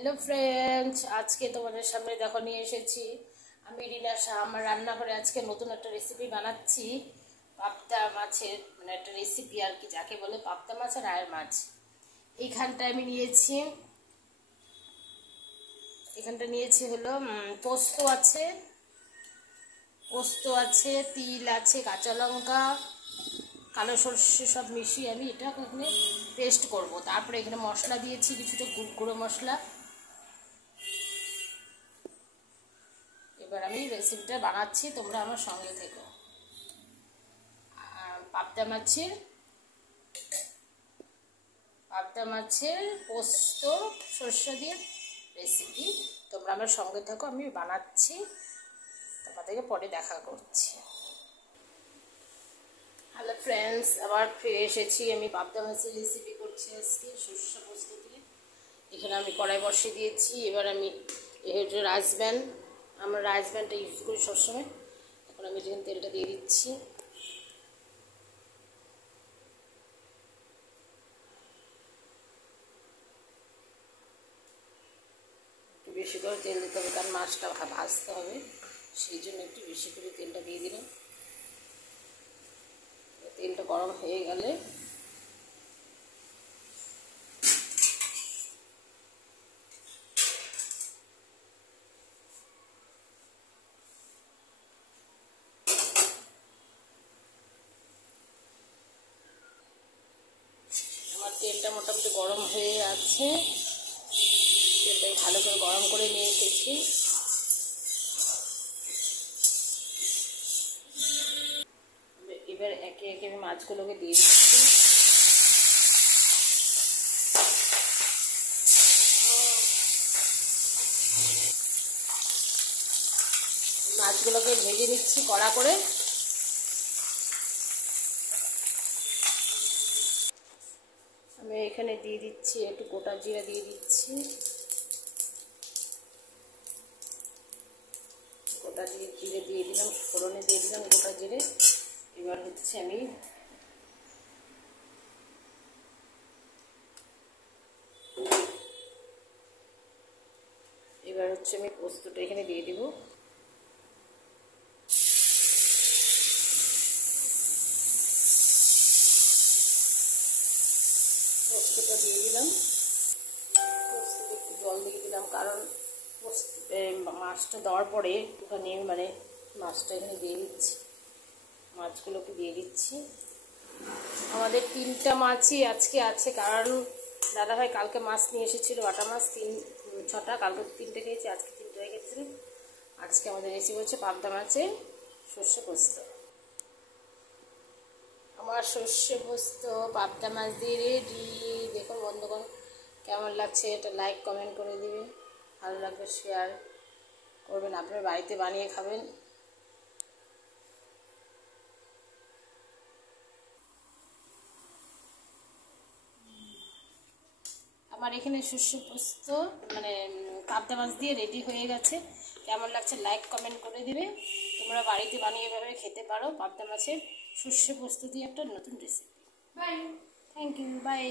Hello friends, আজকে তোমাদের সামনে দেখো নিয়ে এসেছি আমি রিনা শাহ। আমার রান্নাঘরে আজকে নতুন একটা রেসিপি বানাচ্ছি। পাবদা মাছের মানে একটা রেসিপি আর কি, যাকে বলে পাবদা মাছ আর রায়ের মাছ। এইখানটা আমি নিয়েছি, এখানটা নিয়েছি হলো পোস্ত আছে, তিল আছে, কাঁচা লঙ্কা, কালো সর্ষে সব মিশিয়ে আমি এটা এখানে পেস্ট করব। তারপরে এখানে মশলা দিয়েছি কিছুটা গুঁড়ো মশলা। এবার আমি রেসিপিটা বানাচ্ছি, তোমরা আমার সঙ্গে থেকো। পাবদা মাছের পোস্ত সর্ষে দিয়ে রেসিপি, তোমরা আমার সঙ্গে থাকো, আমি বানাচ্ছি, তোমাদেরকে পরে দেখা করছি। হ্যালো ফ্রেন্ডস, আবার ফিরে এসেছি। আমি পাবদা মাছের রেসিপি করছি আজকে সর্ষে পোস্ত দিয়ে। এখানে আমি কড়াই বসিয়ে দিয়েছি। এবার আমি রাইসব্যান্ড, আমরা রাইসব্যান্ডটা ইউজ করি সবসময়। এখন আমি যেখানে তেলটা দিয়ে দিচ্ছি, একটু বেশি করে তেল দিতে হবে, কারণ মাছটা ভাজতে হবে, সেই জন্য একটু বেশি করে তেলটা দিয়ে দিলাম। তেলটা গরম হয়ে গেলে আমার তেলটা মোটামুটি গরম হয়ে আছে, তেলটাকে ভালো করে গরম করে নিয়ে এসেছি। এবার একে একে আমি মাছগুলোকে দিয়ে দিচ্ছি। মাছগুলোকে ভেজে নিচ্ছি কড়া করে। আমি এখানে দিয়ে দিচ্ছি একটু গোটা জিরা দিয়ে দিচ্ছি, গোটা জিরে দিয়ে দিলাম, ফোড়নে দিয়ে দিলাম গোটা জিরে। এবার হচ্ছে আমি পোস্তটা এখানে দিয়ে দিব। পোস্তটা দিয়ে দিলাম, পোস্ততে একটু জল দিয়ে দিলাম, কারণ মাছটা দেওয়ার পরে একটুখানি মানে মাছটা এখানে দিয়ে দিচ্ছি, মাছগুলোকে দিয়ে দিচ্ছি। আমাদের 3টা মাছই আজকে আছে, কারণ দাদাভাই কালকে মাছ নিয়ে এসেছিলো, বাটা মাছ 6টা, কালকে 3টে খেয়েছি, আজকে 3টে হয়ে গেছে। আজকে আমাদের রেসিপি হচ্ছে পাবদা মাছের সর্ষে পোস্ত। আমার সর্ষে পোস্ত পাবদা মাছ দিয়ে রেডি। দেখুন বন্ধুগণ, কেমন লাগছে এটা লাইক কমেন্ট করে দিবেন, ভালো লাগবে শেয়ার করবেন, আপনার বাড়িতে বানিয়ে খাবেন। আমার এখানে সর্ষে পোস্ত মানে পাবদা মাছ দিয়ে রেডি হয়ে গেছে। কেমন লাগছে লাইক কমেন্ট করে দিবে। তোমরা বাড়িতে বানিয়ে এভাবে খেতে পারো, পাবদা মাছের সর্ষে পোস্ত দিয়ে একটা নতুন recipe. Bye, thank you, by.